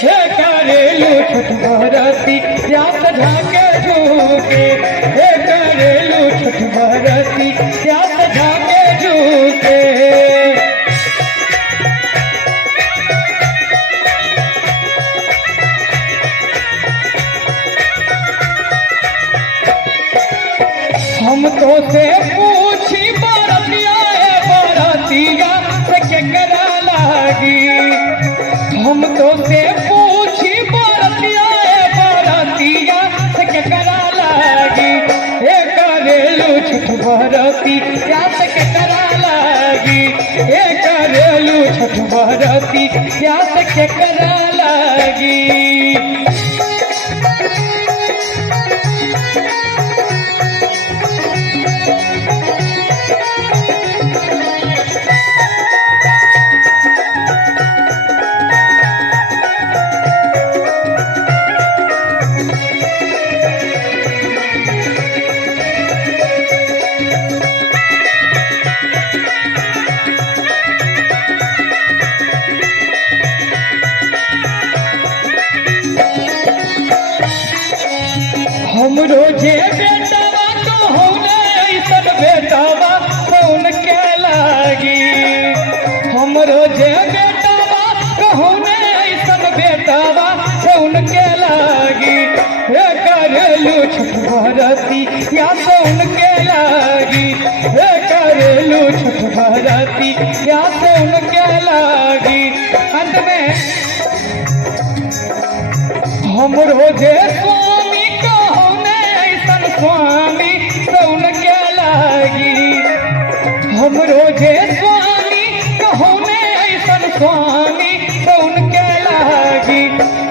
हे करेलू छठ बरती प्यास झाके झूके, हे करेलू छठ बरती प्यास झाके झूके। हम तो से पूछी बरतिया बरतिया से केकरा लागी, हम तो से पूछी बरतिया बरतिया से केकरा लागी, हे करेलू छठ बरती प्यास केकरा लागी, हे करेलू छठ बरती प्यास केकरा लागी। हम रोजे बेटावा कहूने ऐसन बेटावा कौन के लागी, हम रोजे बेटावा कहूने ऐसन बेटावा कौन के लागी, हे करेलू छठ बरती या कौन के लागी, हे करेलू छठ बरती या कौन के लागी। अंत में हम रोजे स्वामी कहूने ऐसन स्वामी कौन के लागी, हम रोजे स्वामी कहूने ऐसन स्वामी कौन के लागी,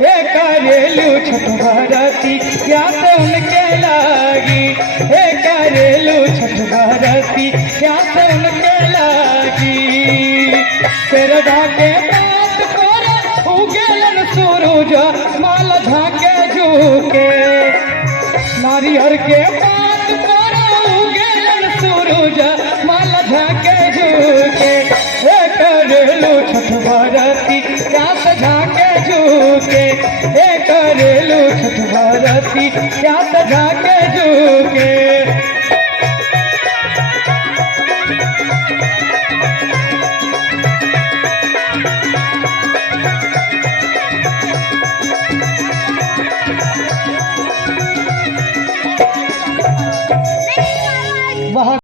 हे करेलू छठ बरती या कौन के लागी, हे करेलू छठ बरती या कौन के लागी। तेरवा के बात कर उगेलन सूरज माल झाके झूके, नारियर के बात कर उगेलन सूरज माल झाके झूके, हे करेलू छठ बरती प्यास झाके झूके, हे करेलू छठ बरती प्यास झाके झूके।